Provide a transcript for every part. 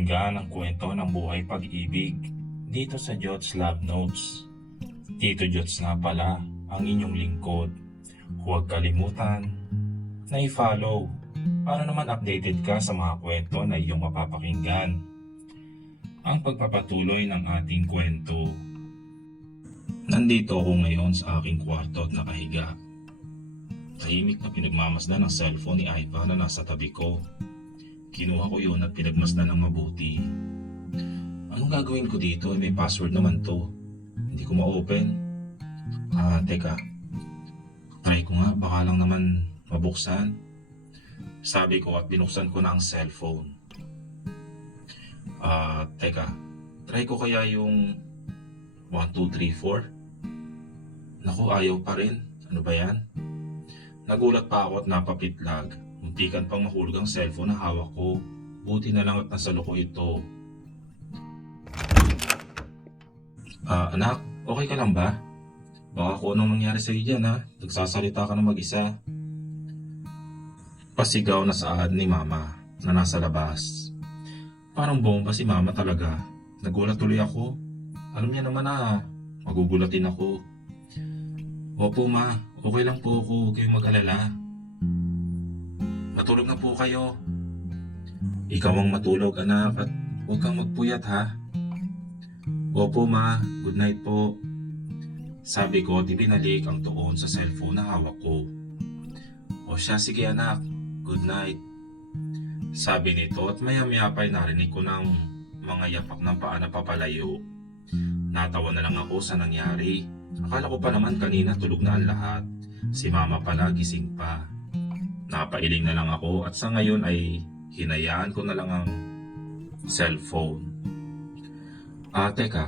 pakinggan ang kwento ng buhay pag-ibig dito sa Jots Love Notes. Tito Jots nga pala ang inyong lingkod. Huwag kalimutan na i-follow para naman updated ka sa mga kwento na iyong mapapakinggan. Ang pagpapatuloy ng ating kwento. Nandito ako ngayon sa aking kwarto at nakahiga. Tahimik na pinagmamasdan ng cellphone ni Ivan na nasa tabi ko. Kinuha ko yun at pinagmasdan ng mabuti. Anong gagawin ko dito? May password naman to. Hindi ko ma-open. Teka. Try ko nga, baka lang naman mabuksan. Sabi ko at binuksan ko na ang cellphone. Teka. Try ko kaya yung 1, 2, 3, 4? Naku, ayaw pa rin. Ano ba yan? Nagulat pa ako at napapitlag. Muntikan pang mahulog ang cellphone na hawak ko. Buti na lang at nasa loko ito. Anak, okay ka lang ba? Baka kung anong nangyari sa'yo dyan ha. Nagsasalita ka na mag-isa. Pasigaw na saad ni Mama na nasa labas. Parang bomba si Mama talaga. Nagulat tuloy ako. Alam niya naman na magugulatin ako. Opo Ma, okay lang po ako. Huwag kayong mag-alala. Matulog na po kayo. Ikaw ang matulog anak at huwag kang magpuyat ha. Opo Ma, good night po. Sabi ko at ibinalik ang tuon sa cellphone na hawak ko. O siya, sige anak, good night. Sabi nito at maya-maya pa'y narinig ko ng mga yapak ng paa na papalayo. Natawa na lang ako sa nangyari. Akala ko pa naman kanina tulog na ang lahat. Si Mama pala gising pa. Napailing na lang ako at sa ngayon ay hinayaan ko na lang ang cellphone. Teka,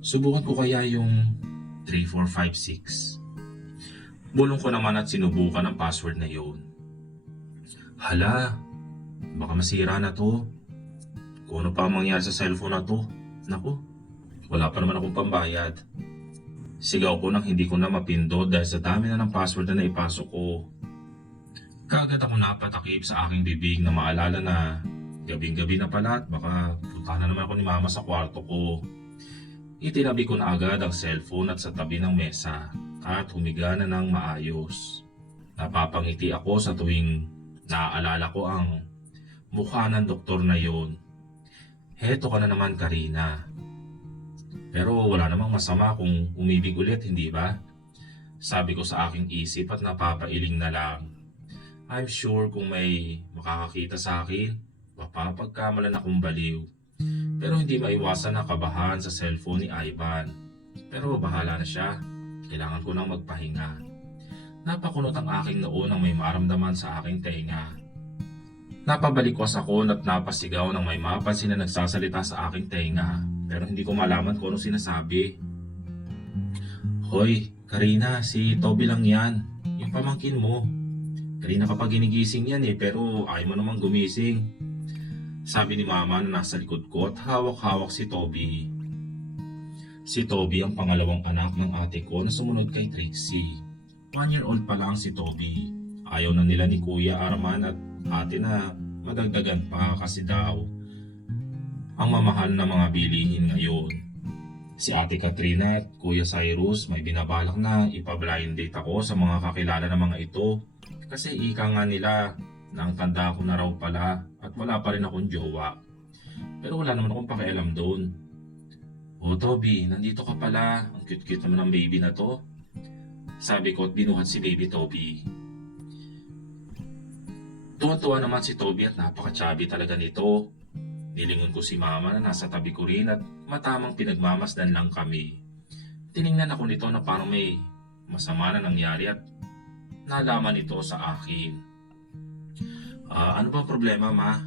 subukan ko kaya yung 3456. Bulong ko naman at sinubukan ang password na yun. Hala, baka masira na to. Kung ano pa ang mangyari sa cellphone na to. Naku, wala pa naman akong pambayad. Sigaw ko nang hindi ko na mapindot dahil sa dami na ng password na naipasok ko. Kaagad ako napatakip sa aking bibig na maalala na gabing-gabi na pala at baka punta na naman ako ni Mama sa kwarto ko. Itinabi ko na agad ang cellphone at sa tabi ng mesa at humiga na ng maayos. Napapangiti ako sa tuwing naaalala ko ang mukha ng doktor na yon. Heto ka na naman Karina. Pero wala namang masama kung umibig ulit, hindi ba? Sabi ko sa aking isip at napapailing na lang. I'm sure kung may makakakita sa akin, mapapagkamalan akong baliw. Pero hindi maiwasan na kabahan sa cellphone ni Ivan. Pero bahala na siya. Kailangan ko nang magpahinga. Napakunot ang aking noo nang may maramdaman sa aking tenga. Napabalikwas ako at napasigaw nang may mapansin na nagsasalita sa aking tenga. Pero hindi ko malaman kung anong sinasabi. Hoy, Karina, si Toby lang yan. Yung pamangkin mo. Kanina kapag ginigising yan pero ayaw mo namang gumising. Sabi ni Mama na nasa likod ko at hawak-hawak si Toby. Si Toby ang pangalawang anak ng ate ko na sumunod kay Trixie. 1-year-old pa lang si Toby. Ayaw na nila ni Kuya Arman at ate na madagdagan pa kasi daw ang mamahal na mga bilihin ngayon. Si Ate Katrina at Kuya Cyrus may binabalak na ipa-blind date ako sa mga kakilala ng mga ito. Kasi ika nga nila na ang tanda ko na raw pala at wala pa rin akong jowa. Pero wala naman akong pakialam doon. O Toby, nandito ka pala. Ang cute-cute naman ng baby na to. Sabi ko at binuhat si baby Toby. Tuwan-tuwa naman si Toby at napaka-chubby talaga nito. Nilingon ko si Mama na nasa tabi ko rin at matamang pinagmamasdan lang kami. Tiningnan ako nito na parang may masama na nangyari at nalaman ito sa akin. Ano bang problema Ma?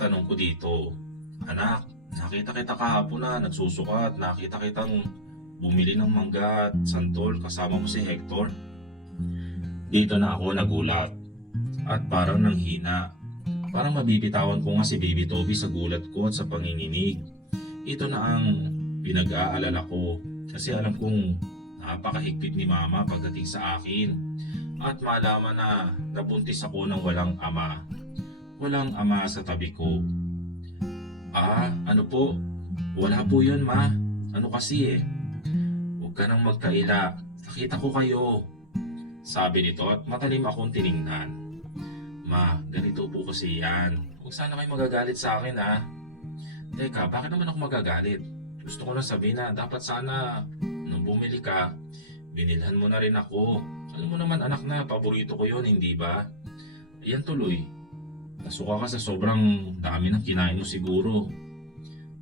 Tanong ko dito. Anak, nakita kita kahapon na nagsusuka at nakita kitang bumili ng mangga at santol kasama mo si Hector. Dito na ako nagulat at parang nanghina. Parang mabibitawan ko nga si Baby Toby sa gulat ko at sa panginginig. Ito na ang pinag-aalala ko kasi alam kong napakahigpit ni Mama pagdating sa akin at malaman na nabuntis ako ng walang ama. Walang ama sa tabi ko. Ano po? Wala po yun, ma. Ano kasi eh? Huwag ka nang magkaila. Nakita ko kayo. Sabi nito at matalim akong tiningnan. Ma, ganito po kasi yan. Huwag sana kayo magagalit sa akin ha. Teka, bakit naman ako magagalit? Gusto ko lang sabihin na dapat sana nung bumili ka, binilhan mo na rin ako. Alam mo naman anak na, paborito ko yun, hindi ba? Ayan tuloy. Nasuka ka sa sobrang dami ng kinain mo siguro.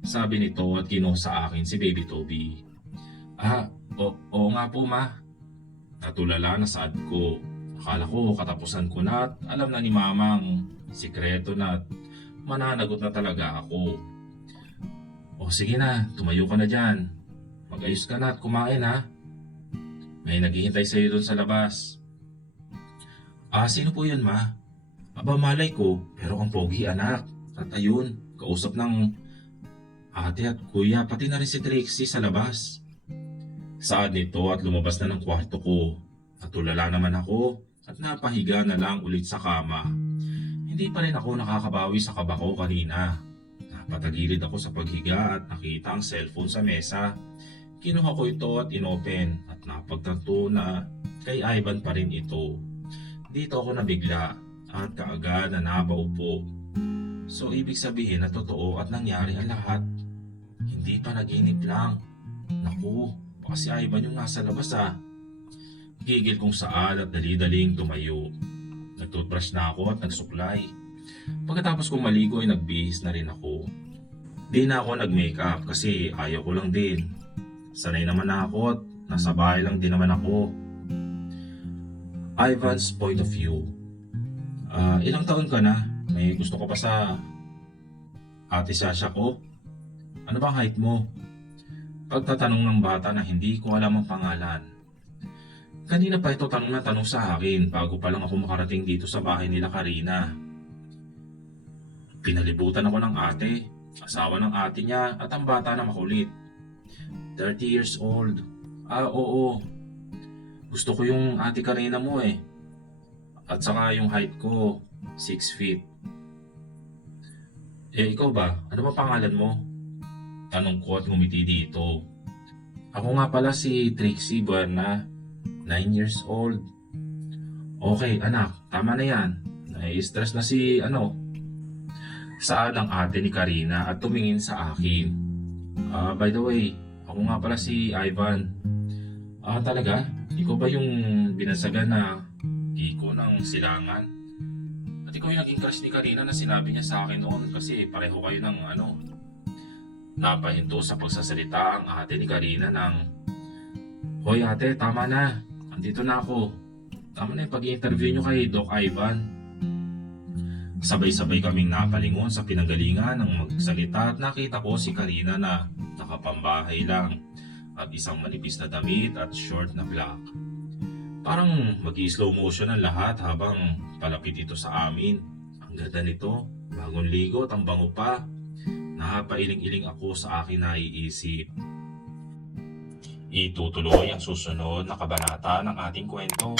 Sabi nito at kinuha sa akin si Baby Toby. Oo nga po ma. Natulala na saad ko. Akala ko katapusan ko na at alam na ni mamang sikreto na at mananagot na talaga ako. O sige na, tumayo ka na dyan. Mag-ayos ka na at kumain ha. May naghihintay sa'yo doon sa labas. Sino po yun ma? Aba malay ko, pero ang pogi anak. At ayun, kausap ng ate at kuya, pati na rin si Trixie sa labas. Saad nito at lumabas na ng kwarto ko. Natulala naman ako at napahiga na lang ulit sa kama. Hindi pa rin ako nakakabawi sa kaba ko kanina. Napatagilid ako sa paghiga at nakita ang cellphone sa mesa. Kinuha ko ito at inopen at napagtanto na kay Ivan pa rin ito. Dito ako nabigla at kaagad na napaupo. So ibig sabihin na totoo at nangyari ang lahat. Hindi pa naginip lang. Naku, baka si Ivan yung nasa labas Gigil kong saad at dali-daling tumayo. Nag-toothbrush na ako at nagsuklay. Pagkatapos kong maligo ay nagbihis na rin ako. Di na ako nag-makeup kasi ayaw ko lang din. Sanay naman na ako at nasa bahay lang din naman ako. Ivan's point of view. Ilang taon ka na? May gusto ko pa sa ate Sasha ko? Ano bang height mo? Pagtatanong ng bata na hindi ko alam ang pangalan. Kanina pa ito tanong na tanong sa akin bago pa lang ako makarating dito sa bahay nila Karina. Pinalibutan ako ng ate, asawa ng ate niya at ang bata na makulit. 30 years old. Oo. Gusto ko yung ate Karina mo eh. At saka yung height ko, 6 feet. Ikaw ba? Ano ba pangalan mo? Tanong ko at ngumiti dito. Ako nga pala si Trixie Buena, 9 years old. Okay anak, tama na yan. Nai-stress na si Saad ang ate ni Karina at tumingin sa akin. By the way, ako nga pala si Ivan. Talaga? Ikaw ba yung binasagan na iko ng silangan? At ikaw yung naging crush ni Karina na sinabi niya sa akin noon kasi pareho kayo ng Napahinto sa pagsasalita ang ate ni Karina ng, Hoy ate, tama na. Andito na ako. Tama na yung pag-i-interview nyo kay Doc Ivan. Sabay-sabay kaming napalingon sa pinanggalingan ng magsalita at nakita ko si Karina na nakapambahay lang at isang manipis na damit at short na black. Parang mag-i-slow motion ang lahat habang palapit ito sa amin. Ang ganda nito, bagong ligo at ang bango pa. Napailing-iling ako sa akin na iisip. Itutuloy ang susunod na kabanata ng ating kwento.